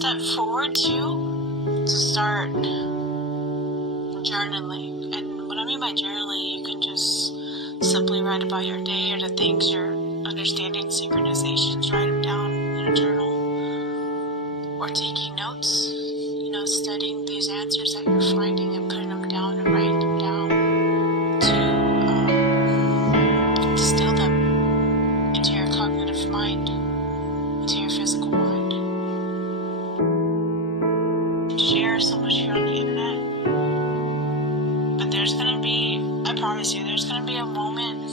step forward to start journaling. And what I mean by journaling, you can just simply write about your day or the things you're understanding, synchronizations, write them down in a journal, or taking notes, studying these answers that you're finding and putting them down and writing them down to distill them into your cognitive mind, into your physical mind. Share so much here on the internet, but there's going to be, I promise you, there's going to be a moment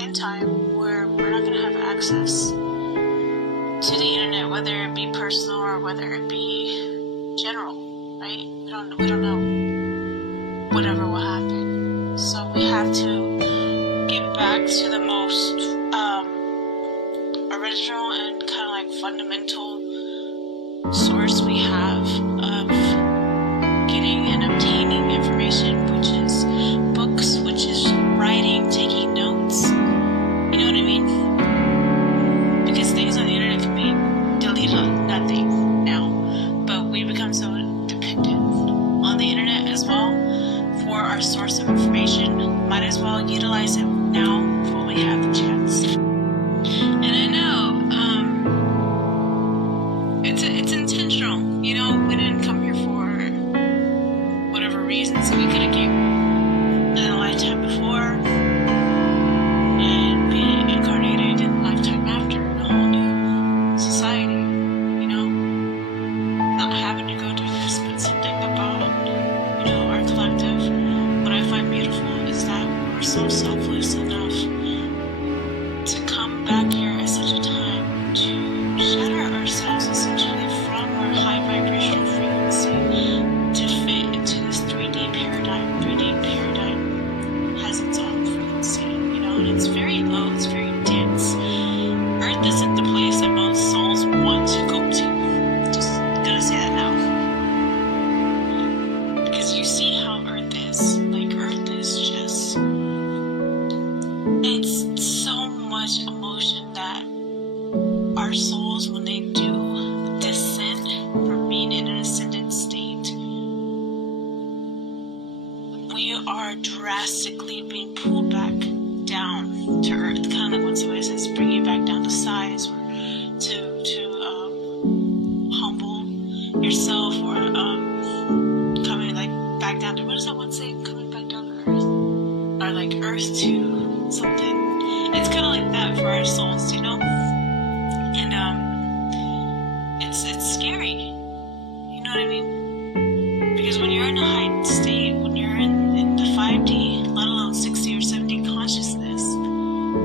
in time where we're not going to have access to the internet, whether it be personal or whether it be general, right? We don't know. Whatever will happen. So we have to get back to the most original and kind of like fundamental source we have of getting and obtaining information, which is books, which is writing, taking notes. You know what I mean? Because things on the internet can be deleted, nothing now. But we become so dependent on the internet as well for our source of information. Might as well utilize it now while we have the chance. And I know it's intentional. We didn't come here for whatever reasons that we could have came in a lifetime before and be incarnated in a lifetime after in a whole new society. Not having to go do this, but something about our collective. What I find beautiful is that we're so selfless enough to come back here at such a time to shatter ourselves essentially from our high vibrational frequency to fit into this 3D paradigm. 3D paradigm has its own frequency, and it's very low, it's very dense. Earth isn't the place that most souls want to go to. Just gonna say that now. Because you see how Earth is. Earth is just, it's so much emotion that our souls, when they do descend from being in an ascended state, we are drastically being pulled back down to Earth. Kind of like when somebody says bring you back down to size, or to humble yourself, or coming back down to, what does that one say? Coming back down to Earth, or Earth to something. It's kind of like that for our souls, and it's scary. You know what I mean? Because when you're in a heightened state, when you're in the 5D, let alone 60 or 70 consciousness,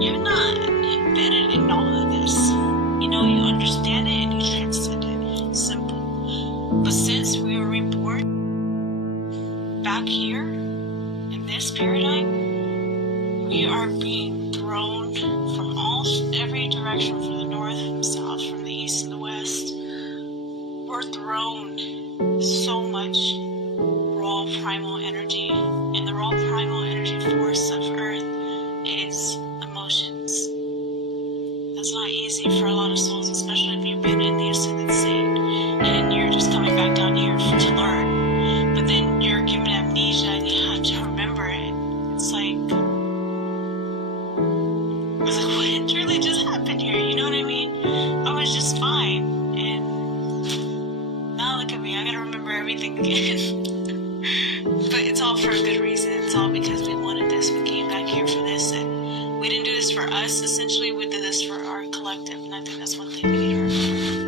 you're not embedded in all of this. You understand it and you transcend it. It's simple. But since we were reborn back here in this paradigm, we are being thrown from every direction, from the north, from the south, from the east and the west. We're thrown so much raw primal energy, and the raw primal energy force of Earth is emotions. That's not easy for a lot of souls, especially if you've been in the ascended state and you're just coming back down here to learn. But then you're given amnesia and you have to remember it. It's like, what really just happened here? You know what I mean? I was just fine, and now look at me, I gotta remember everything again. But it's all for a good reason. It's all because we wanted this. We came back here for this, and we didn't do this for us. Essentially, we did this for our collective, and I think that's one thing we need to remember.